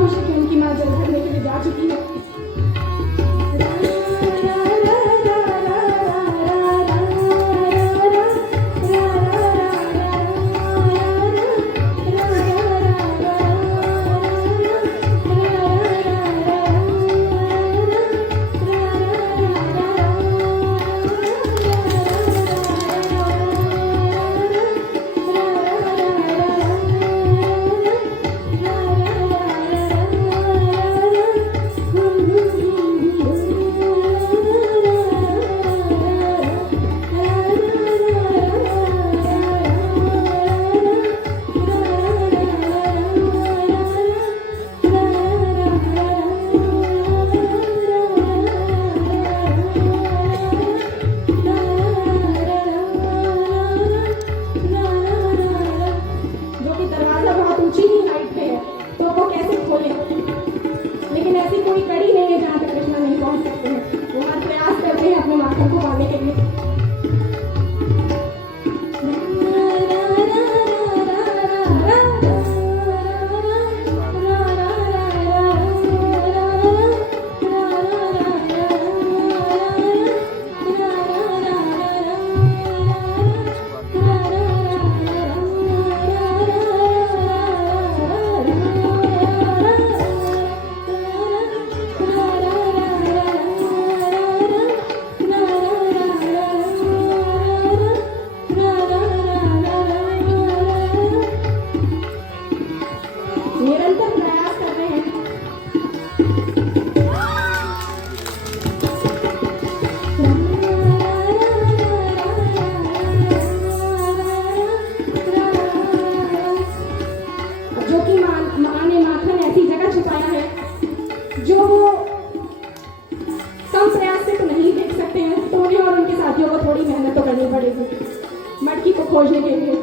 खुश है कि उनकी माँ जल भरने के लिए जा चुकी है। मटकी को खोजने के लिए।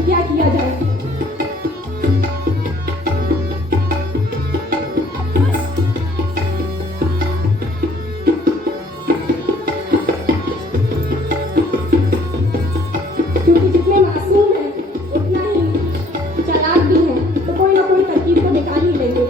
क्या किया जाए? क्योंकि जितने मासूम हैं उतना ही चालाक भी हैं, तो कोई ना कोई तरकीब तो निकाल ही लेंगे।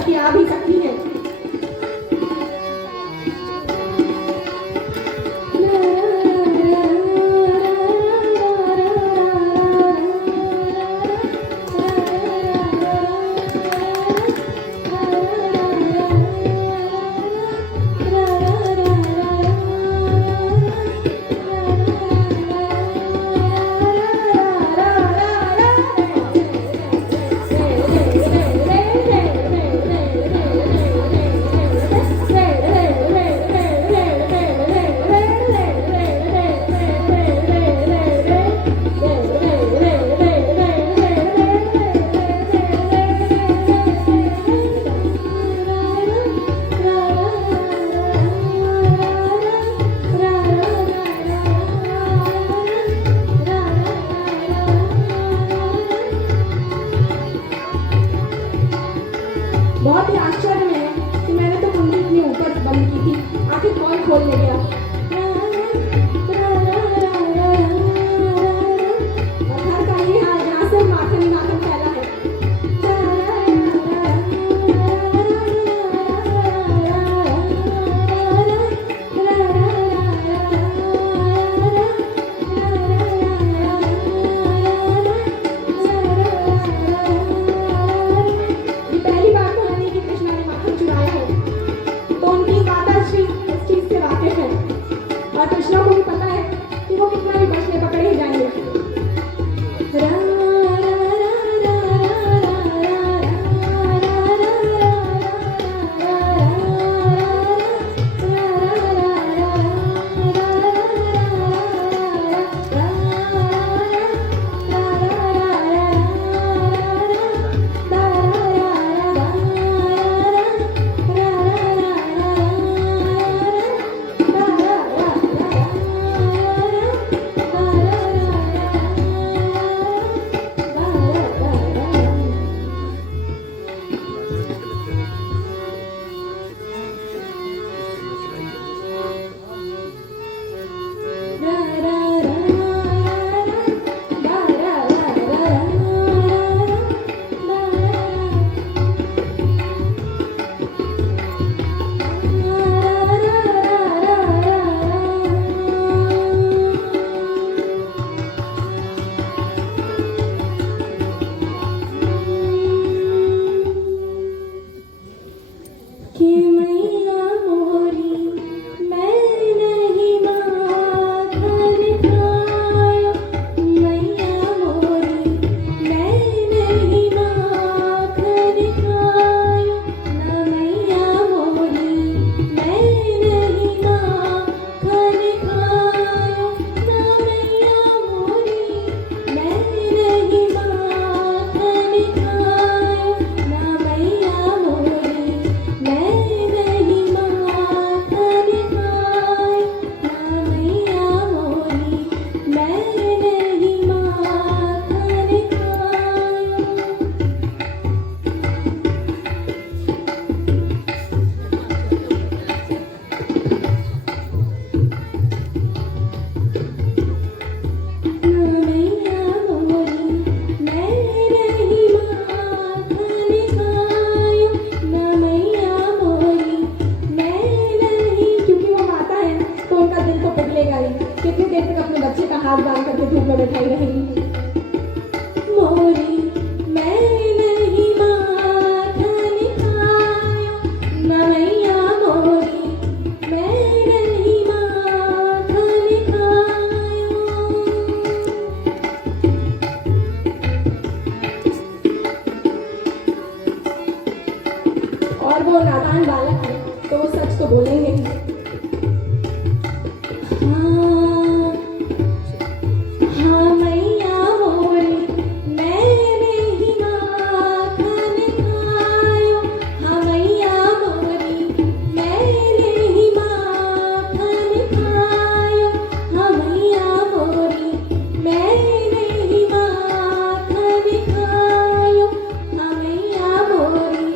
करके आ भी सकती हैं। बहुत ही आश्चर्य में है कि मैंने तो कुंडी इतनी ऊपर बंद की थी, आखिर कौन खोलने गया। और घर का ये हाल, यहाँ से माखन ही माखन फैला है। ये पहली बार तो है नहीं कि कृष्णा ने माखन चुराया हो, तो उनकी माताश्री इस चीज से वाकिफ है और कृष्णा को भी पता है कि वो कितना भी बचने पकड़े ही जाएंगे। कि मैया मोरी मैं नहीं माखन खायो, मैया मोरी मैं नहीं माखन खायो, ना मैया मोरी मैं नहीं माखन खायो, ना मैया मोरी मैं नहीं माखन खायो, ना मैया मोरी मैं नहीं माखन खायो, ना मैया मोरी मैं नहीं माखन खायो, ना मैया मोरी मैं नहीं, क्योंकि वो माता है तो उनका दिल तो पिघलेगा ही। कितनी देर तक अपने बच्चे का हाथ बांध करके धूप में बैठाई रहेंगी। मोरी मैं नहीं माखन खायो, ना मैया मोरी मैं नहीं माखन खायो। और वो नादान बालक है तो वो सच तो बोलेंगे ही। हाँ हाँ मैया मोरी मैं नहीं माखन खायो, हाँ मैया मोरी मैं नहीं माखन खायो, हाँ मैया मोरी मैं नहीं माखन खायो, हाँ मैया मोरी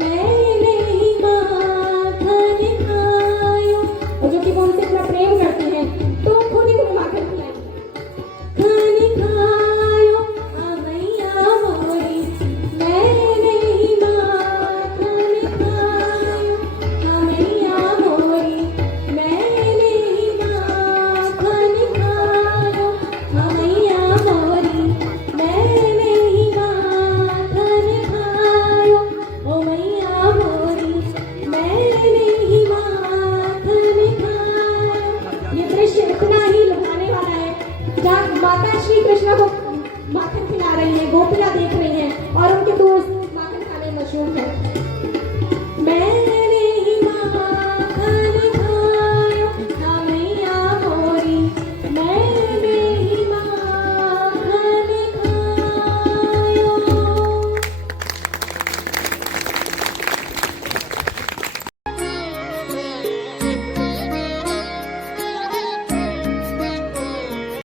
मैं नहीं माखन खायो। और जो कि वो उनसे इतना प्रेम करती हैं माता श्री कृष्णा को माखन खिला रही हैं, गोपियां देख रही हैं और उनके दोस्त माखन खाने में मशहूर हैं।